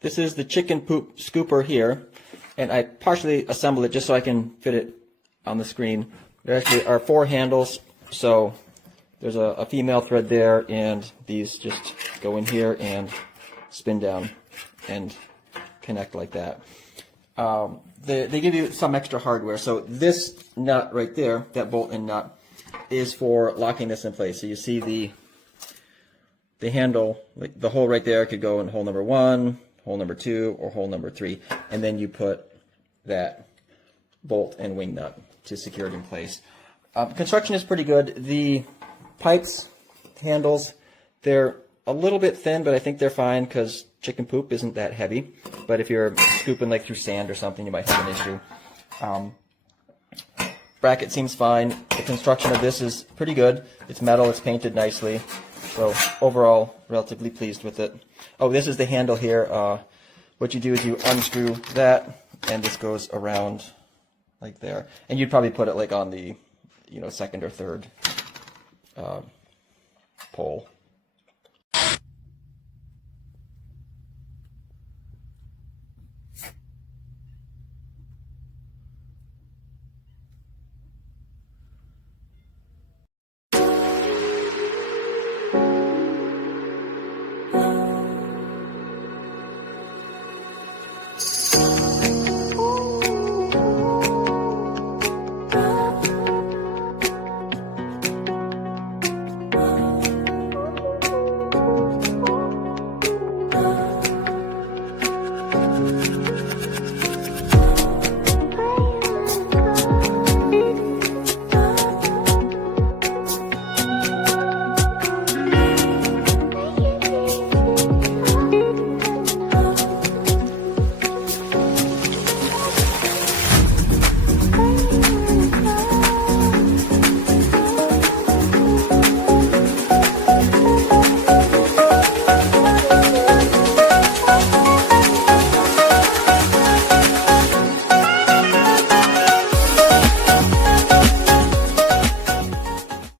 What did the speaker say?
This is the chicken poop scooper here, and I partially assembled it just so I can fit it on the screen. There actually are 4 handles, so there's a female thread there, and these just go in here and spin down and connect like that. They give you some extra hardware. So this nut right there, that bolt and nut, is for locking this in place. So you see the handle, like the hole right there could go in hole number 1, hole number 2, or hole number 3, and then you put that bolt and wing nut to secure it in place. Construction is pretty good. The pipes, handles, they're a little bit thin, but I think they're fine because chicken poop isn't that heavy. But if you're scooping like through sand or something, you might have an issue. Bracket seems fine. The construction of this is pretty good. It's metal, it's painted nicely. So overall, relatively pleased with it. Oh, this is the handle here. What you do is you unscrew that, and this goes around like there. And you'd probably put it like on the, second or third pole.